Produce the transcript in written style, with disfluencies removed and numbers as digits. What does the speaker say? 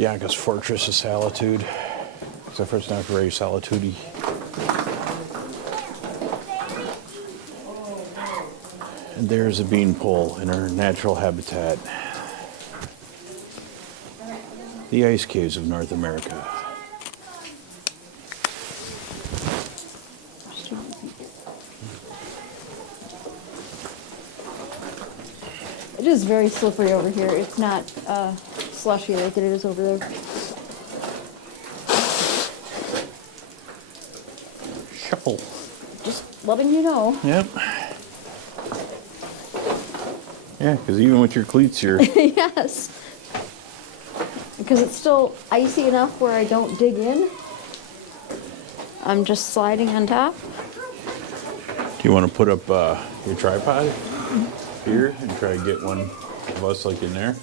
Bianca's Fortress of Solitude. Except for it's not very solitude-y. And there's a beanpole in her natural habitat. The ice caves of North America. It is very slippery over here. It's not slushy like it is over there. Shuffle. Just letting you know. Yep. Yeah, because even with your cleats here. Yes. Because it's still icy enough where I don't dig in. I'm just sliding on top. Do you want to put up your tripod here and try to get one of us like in there?